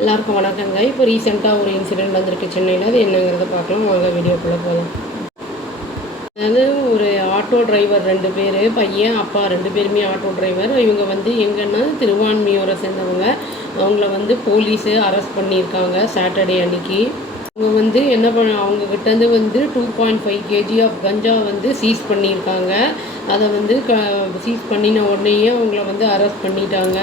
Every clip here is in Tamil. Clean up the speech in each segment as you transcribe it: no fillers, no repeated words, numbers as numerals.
எல்லாருக்கும் வணக்கங்க. இப்போ ரீசெண்டாக ஒரு இன்சிடெண்ட் வந்திருக்கு சென்னையில். அது என்னங்கிறத பார்க்கலாம் வாங்க, வீடியோக்குள்ளே போகலாம். அதாவது ஒரு ஆட்டோ டிரைவர் 2 பேர், பையன் அப்பா 2 பேருமே ஆட்டோ டிரைவர். இவங்க வந்து எங்கன்னா திருவான்மியூரை சேர்ந்தவங்க. அவங்கள வந்து போலீஸு அரெஸ்ட் பண்ணியிருக்காங்க சாட்டர்டே அன்னைக்கு. அவங்க வந்து என்ன அவங்கக்கிட்டேருந்து வந்து 2.5 kg ஆஃப் கஞ்சா வந்து சீஸ் பண்ணியிருக்காங்க. அதை வந்து சீஸ் பண்ணின உடனேயே அவங்கள வந்து அரெஸ்ட் பண்ணிட்டாங்க.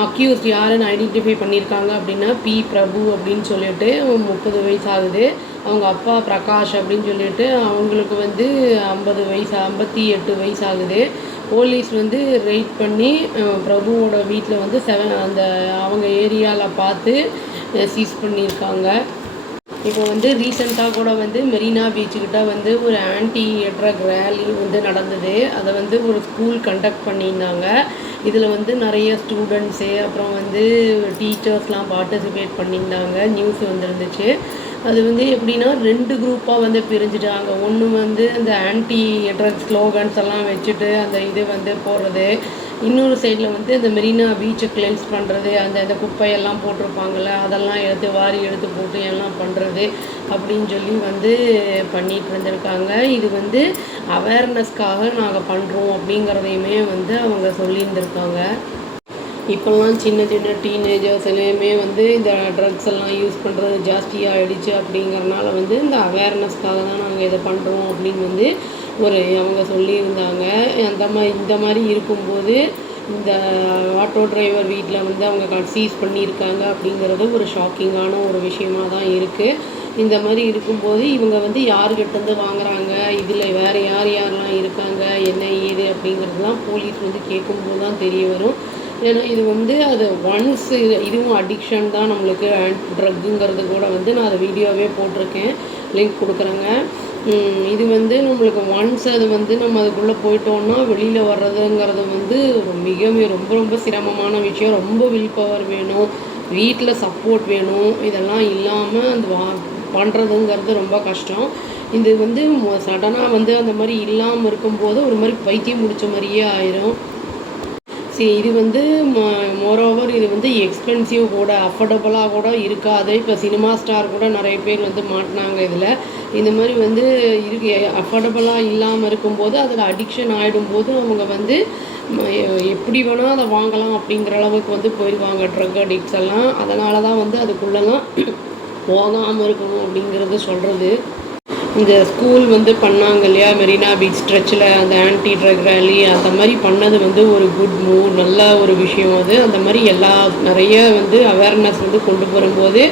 அக்யூஸ்ட் யாருன்னு ஐடென்டிஃபை பண்ணியிருக்காங்க அப்படின்னா பி பிரபு அப்படின்னு சொல்லிட்டு 30 வயசு ஆகுது. அவங்க அப்பா பிரகாஷ் அப்படின்னு சொல்லிட்டு அவங்களுக்கு வந்து 58 வயசு ஆகுது. போலீஸ் வந்து ரெய்ட் பண்ணி பிரபுவோட வீட்டில் வந்து அந்த அவங்க ஏரியாவில் பார்த்து சீஸ் பண்ணியிருக்காங்க. இப்போ வந்து ரீசெண்டாக கூட வந்து மெரினா பீச்சுக்கிட்ட வந்து ஒரு ஆன்டி ட்ரக் ரேலி வந்து நடந்தது. அதை வந்து ஒரு ஸ்கூல் கண்டக்ட் பண்ணியிருந்தாங்க. இதில் வந்து நிறைய ஸ்டூடெண்ட்ஸு அப்புறம் வந்து டீச்சர்ஸ்லாம் பார்ட்டிசிபேட் பண்ணியிருந்தாங்க. நியூஸ் வந்துருந்துச்சு. அது வந்து எப்படின்னா 2 குரூப்பாக வந்து பிரிஞ்சுட்டாங்க. ஒன்று வந்து அந்த ஆன்டி ட்ரக் ஸ்லோகன்ஸ் எல்லாம் வச்சுட்டு அந்த இது வந்து போடுறது. இன்னொரு சைடில் வந்து அந்த மெரினா பீச்சை கிளென்ஸ் பண்ணுறது, அந்த குப்பையெல்லாம் போட்டிருப்பாங்கள்ல, அதெல்லாம் வாரி எடுத்து போட்டு எல்லாம் பண்ணுறது அப்படின்னு சொல்லி வந்து பண்ணிகிட்டு இருந்திருக்காங்க. இது வந்து அவேர்னஸ்க்காக நாங்கள் பண்ணுறோம் அப்படிங்கிறதையுமே வந்து அவங்க சொல்லியிருந்திருக்காங்க. இப்போல்லாம் சின்ன சின்ன டீனேஜர்ஸ் எல்லாமே வந்து இந்த ட்ரக்ஸ் எல்லாம் யூஸ் பண்ணுறது ஜாஸ்தியாக ஆகிடுச்சு. அப்படிங்கிறனால வந்து இந்த அவேர்னஸ்க்காக தான் நாங்கள் இதை பண்ணுறோம் அப்படின்னு வந்து அவங்க சொல்லியிருந்தாங்க. இந்த மாதிரி இருக்கும்போது இந்த ஆட்டோ டிரைவர் வீட்டில் வந்து அவங்க சீஸ் பண்ணியிருக்காங்க அப்படிங்கிறது ஒரு ஷாக்கிங்கான ஒரு விஷயமாக தான் இருக்குது. இந்த மாதிரி இருக்கும்போது இவங்க வந்து யார்கிட்டேருந்து வாங்குறாங்க, இதில் வேறு யாரெல்லாம் இருக்காங்க, என்ன ஏது அப்படிங்கிறதுலாம் போலீஸ் வந்து கேட்கும்போது தான் தெரிய வரும். ஏன்னா இது வந்து அது ஒன்ஸ் இதுவும் அடிக்ஷன் தான் நம்மளுக்கு. ட்ரக்குங்கிறது கூட வந்து நான் அதை வீடியோவே போட்டிருக்கேன், லிங்க் கொடுக்குறேங்க. இது வந்து நம்மளுக்கு ஒன்ஸ் அது வந்து நம்ம அதுக்குள்ளே போயிட்டோம்னா வெளியில் வர்றதுங்கிறது வந்து ரொம்ப ரொம்ப சிரமமான விஷயம். ரொம்ப வில் பவர் வேணும், வீட்டில் சப்போர்ட் வேணும். இதெல்லாம் இல்லாமல் அந்த பண்ணுறதுங்கிறது ரொம்ப கஷ்டம். இது வந்து சடனாக வந்து அந்த மாதிரி இல்லாமல் இருக்கும்போது ஒரு மாதிரி பைத்தியம் முடித்த மாதிரியே ஆயிரும். இது வந்து மோரோவர் இது வந்து எக்ஸ்பென்சிவ் கூட, அஃபோர்டபுளாக கூட இருக்காது. இப்போ சினிமா ஸ்டார் கூட நிறைய பேர் வந்து மாட்டினாங்க இதில். இந்த மாதிரி வந்து அஃபோர்டபுளாக இல்லாமல் இருக்கும்போது அதில் அடிக்ஷன் ஆகிடும்போது அவங்க வந்து எப்படி வேணால் அதை வாங்கலாம் அப்படிங்கிற அளவுக்கு வந்து போயிடுவாங்க ட்ரக் அடிக்ட்ஸ் எல்லாம். அதனால தான் வந்து அதுக்குள்ளெல்லாம் போகாமல் இருக்கணும் அப்படிங்கிறது சொல்கிறது. இந்த ஸ்கூல் வந்து பண்ணாங்க இல்லையா மெரினா பீச் ஸ்ட்ரெச்சில் அந்த ஆன்டி ட்ரக் ரேலி, அந்த மாதிரி பண்ணது வந்து ஒரு குட் மூவ், நல்ல ஒரு விஷயம் அது. அந்த மாதிரி நிறைய வந்து அவேர்னஸ் வந்து கொண்டு வரும்போது,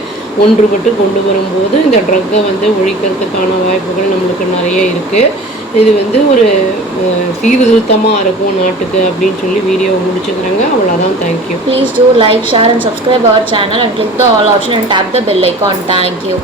ஒன்றுபட்டு கொண்டு வரும்போது இந்த ட்ரக்கை வந்து ஒழிக்கிறதுக்கான வாய்ப்புகள் நம்மளுக்கு நிறைய இருக்குது. இது வந்து ஒரு சீர்திருத்தமாக இருக்கும் நாட்டுக்கு அப்படின்னு சொல்லி வீடியோ முடிச்சுக்கிறாங்க. அவ்வளோதான். Thank you. Please do like, share and subscribe our channel and click the all option and tap the bell icon. Thank you.